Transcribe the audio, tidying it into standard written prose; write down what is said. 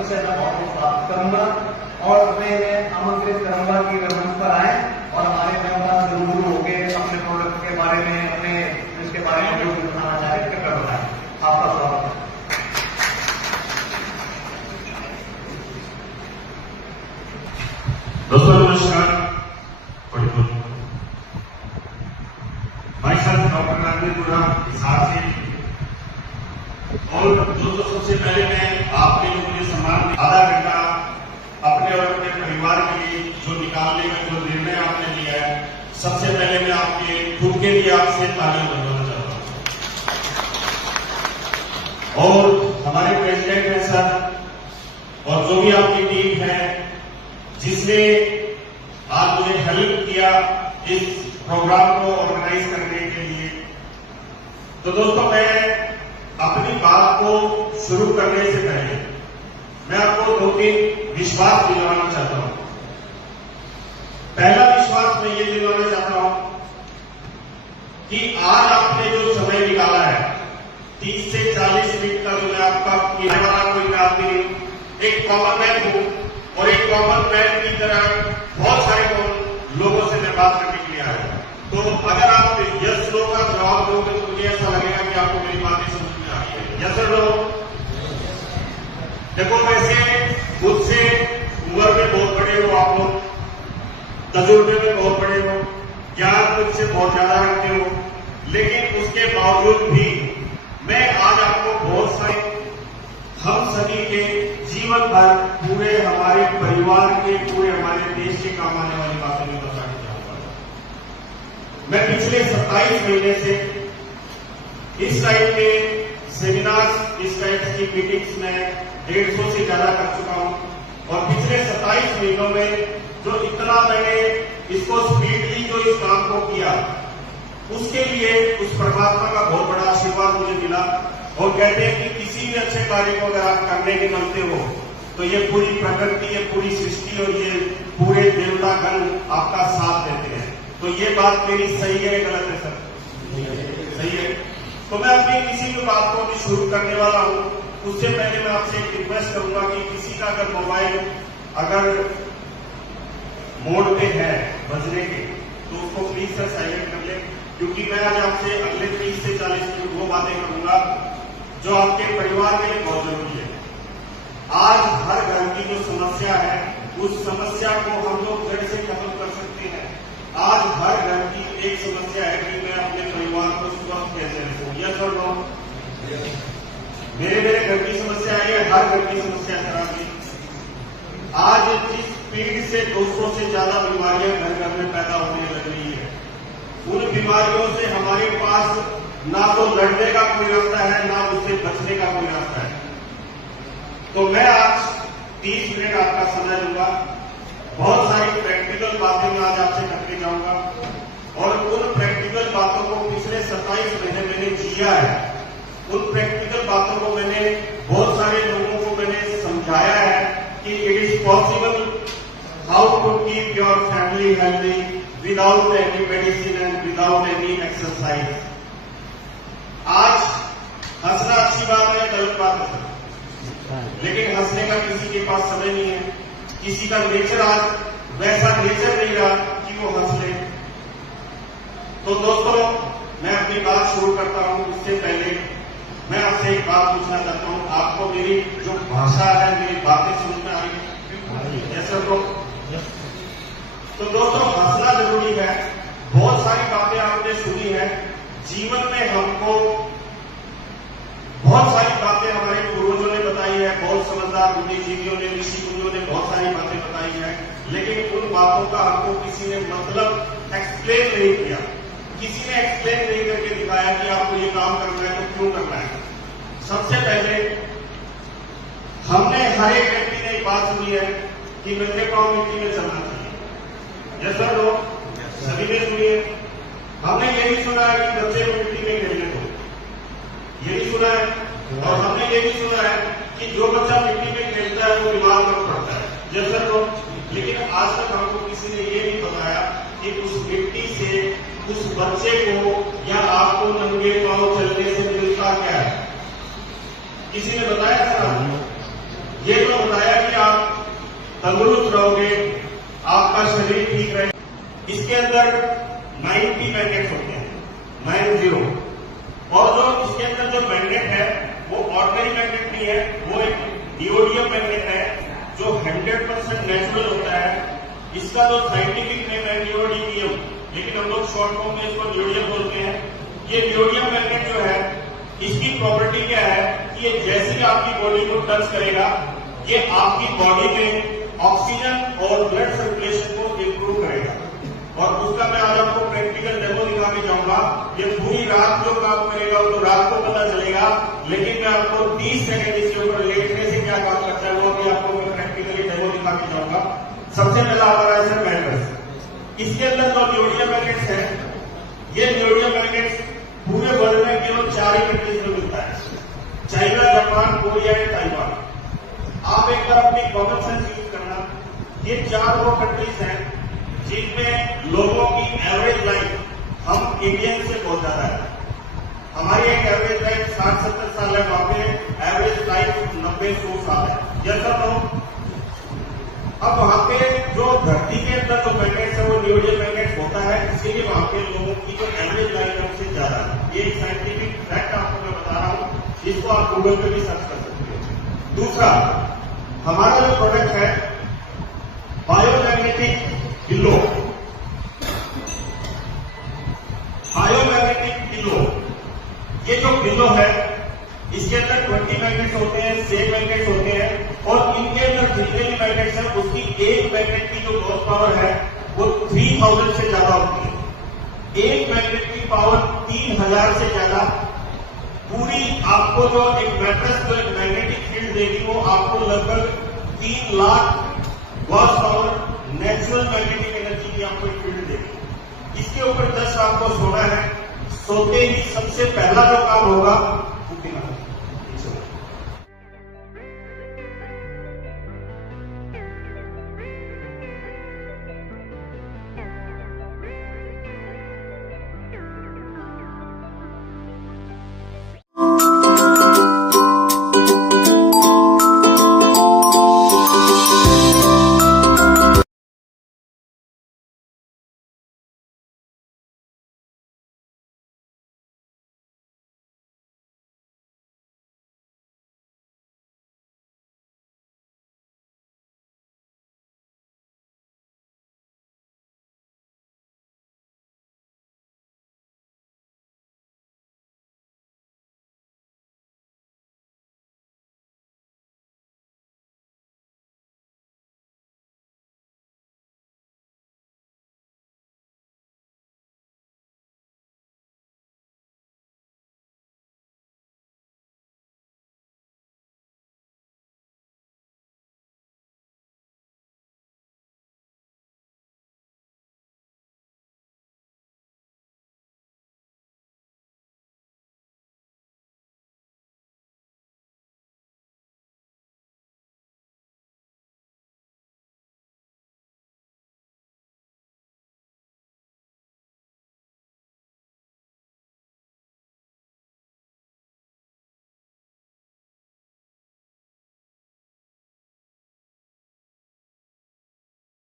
सबसे ज्यादा बहुत प्राप्त करूंगा और मैं आमंत्रित करूंगा कि वे मंच पर आए और हमारे मेहमान रूबरू होकर अपने प्रोडक्ट के बारे में, अपने इसके बारे में जो भी बताना चाहे कृपया बताएं। आपका स्वागत है। दोस्तों नमस्कार। भाई साहब डॉक्टर नागरिकुड़ा हिसाब से और दोस्तों सबसे पहले मैं आपके जो मुझे सम्मान आधा घंटा अपने और अपने परिवार के लिए जो निकालने का जो निर्णय आपने लिया है, सबसे पहले मैं आपके खुद के लिए आपसे तालियां बजाना चाहता हूं। और हमारे प्रेसिडेंट हैं सर और जो भी आपकी टीम है जिसने आज मुझे हेल्प किया इस प्रोग्राम को ऑर्गेनाइज करने के लिए। तो दोस्तों मैं अपनी बात को शुरू करने से पहले मैं आपको 2-3 विश्वास दिलवाना चाहता हूं। पहला विश्वास मैं ये दिलवाना चाहता हूं कि आज आपने जो समय निकाला है 30 से 40 मिनट का जो मैं आपका किराया वाला कोई आदमी एक कॉमन मैन हूं और एक कॉमन मैन की तरह बहुत सारे लोगों से मैं बात करने के लिए आया। तो अगर आप यस नो का जवाब दोगे तो मुझे ऐसा लगेगा कि आपको मेरी बातें समझ में आ रही है। यस और नो? देखो वैसे मुझसे उम्र में बहुत बड़े हो आप लोग, तजुर्बे में बहुत बड़े हो, ज्ञान मुझसे बहुत ज्यादा रखते हो, लेकिन उसके बावजूद भी मैं आज आपको बहुत सारे हम सभी के जीवन भर पूरे हमारे परिवार के, पूरे हमारे देश के काम आने वाली बातें मैं बताना चाहूंगा। मैं पिछले 27 महीने से इस टाइप के सेमिनार्स, इस टाइप की मीटिंग्स में 150 से ज्यादा कर चुका हूं और पिछले 27 महीनों में जो इतना मैंने इसको स्पीडली जो इस काम को किया उसके लिए उस परमात्मा का बहुत बड़ा आशीर्वाद मुझे मिला। और कहते हैं कि किसी भी अच्छे कार्य को अगर आप करने निकलते हो तो ये पूरी प्रकृति, ये पूरी सृष्टि और ये पूरे देवतागण आपका साथ देते हैं। तो ये बात मेरी सही है गलत है सर? सही है। तो मैं अपनी किसी भी बात को भी शुरू करने वाला हूं उससे पहले मैं आपसे एक रिक्वेस्ट करूंगा कि किसी का अगर मोबाइल अगर मोड पे है बजने के तो उसको प्लीज सर साइलेंट कर ले, क्योंकि मैं आज आपसे अगले 30 से 40 मिनट वो बातें करूंगा जो आपके परिवार के लिए बहुत जरूरी है। आज हर घर की जो समस्या है उस समस्या को हम लोग जड़ से खत्म कर सकते हैं। आज हर घर की एक समस्या है कि मैं अपने परिवार को स्वस्थ कैसे रखूं। यस और नो? मेरे घर की समस्या है, हर घर की समस्या खराब है। आज जिस स्पीड से 200 से ज्यादा बीमारियां घर घर में पैदा होने लग रही है, उन बीमारियों से हमारे पास ना तो लड़ने का कोई रास्ता है ना उससे बचने का कोई रास्ता है। तो मैं आज 30 मिनट आपका समय लूंगा, बहुत सारी प्रैक्टिकल बातें मैं आज आपसे करके जाऊंगा और उन प्रैक्टिकल बातों को पिछले 27 महीने मैंने जिया है। उन प्रैक्टिकल बातों को मैंने बहुत सारे लोगों को मैंने समझाया है कि it is possible how to keep your family healthy without any medicine and without any exercise. आज हंसना अच्छी बात है, गलत बात है, लेकिन हंसने का किसी के पास समय नहीं है। किसी का नेचर आज वैसा नेचर नहीं रहा कि वो हंस ले। तो दोस्तों मैं अपनी बात शुरू करता हूं उससे पहले मैं आपसे एक बात पूछना चाहता हूं। आपको मेरी जो भाषा है, मेरी बातें समझ में आ रही है? Yes sir? तो दोस्तों हंसना जरूरी है। बहुत सारी बातें आपने सुनी है जीवन में, हमको बहुत सारी बातें हमारे पूर्वजों ने बताई है, बहुत समझदार बुद्धिजीवियों ने, ऋषि मुनियों ने बहुत सारी बातें बताई है, लेकिन उन बातों का हमको किसी ने मतलब एक्सप्लेन नहीं किया। किसी ने एक्सप्लेन नहीं करके दिखाया कि आपको ये काम करना है तो क्यों करना है। सबसे पहले हमने हर एक व्यक्ति ने एक बात सुनी है कि नंगे पांव मिट्टी में चलना चाहिए। Yes sir? लोग सभी ने सुनी है। हमने ये भी सुना है कि बच्चे को मिट्टी में खेलने दो, ये भी सुना है। और हमने ये भी सुना है कि जो बच्चा मिट्टी में खेलता है वो बीमार कब पड़ता है। Yes sir? लोग लेकिन आज तक हमको किसी ने ये नहीं बताया कि उस मिट्टी से उस बच्चे को या आपको नंगे पांव चलने से मिलता क्या है। किसी ने बताया था? ये तो बताया तंदुरुस्त रहोगे, आपका शरीर ठीक रहे। इसके अंदर 90 मैग्नेट होते हैं, 90। और जो इसके अंदर जो मैग्नेट है वो ऑर्डिनरी मैग्नेट नहीं है, वो एक नियोडियम मैग्नेट है जो 100% नेचुरल होता है। इसका जो साइंटिफिक नेम है नियोडियम, लेकिन हम लोग शॉर्ट फॉर्म में इसको नियोडियम बोलते हैं। ये नियोडियम मैग्नेट जो है, इसकी प्रॉपर्टी क्या है कि ये जैसे ही आपकी बॉडी को टच करेगा, ये आपकी बॉडी में ऑक्सीजन और ब्लड सर्कुलेशन को इंप्रूव करेगा। और उसका मैं आज आपको प्रैक्टिकल डेमो दिखा के जाऊंगा। ये पूरी रात जो काम करेगा वो तो रात को पता चलेगा, लेकिन मैं आपको 30 सेकंड इसके ऊपर लेटने से क्या काम करता है वो भी आपको मैं प्रैक्टिकली डेमो दिखा के जाऊंगा। सबसे पहला हमारा है सर मैग्नेट्स। इसके अंदर जो नियोडियम मैग्नेट्स है, ये नियोडियम मैग्नेट्स पूरे वर्ल्ड में केवल 4 ही कंट्रीज में मिलता है, China, Japan, Korea and Taiwan. आप एक बार अपनी कॉमन सेंस यूज करना, ये 4 वो कंट्रीज हैं जिनमें लोगों की एवरेज लाइफ हम इंडियन से बहुत ज्यादा है। हमारी एक एवरेज लाइफ 60-70 साल है, वहां पे एवरेज लाइफ 90-100 साल है। जैसा तो अब वहां पे जो धरती के अंदर जो मैग्नेट्स है वो नियोडियम मैग्नेट्स होता है, इसीलिए वहां पे लोगों की जो एवरेज लाइफ है उससे ज्यादा है। ये एक साइंटिफिक फैक्ट आपको मैं बता रहा हूं, इसको आप गूगल पे भी सर्च कर सकते हो। दूसरा, हमारा जो प्रोडक्ट है बायोमैग्नेटिक पिलो, बायोमैग्नेटिक पिलो, ये जो पिलो है इसके अंदर 20 मैग्नेट्स होते हैं, सेम मैग्नेट्स होते हैं, और इनके अंदर जितने भी मैग्नेट्स हैं उसकी एक मैग्नेट की जो ग्रॉस पावर है वो 3000 से ज्यादा होती है। एक मैग्नेट की पावर 3000 से ज्यादा। पूरी आपको जो एक मैट्रेस जो एक मैग्नेटिक फील्ड देगी वो आपको लगभग 3 lakh gross power natural magnetic energy की आपको एक फील्ड देगी। इसके ऊपर जस्ट आपको सोना है। सोते ही सबसे पहला जो काम होगा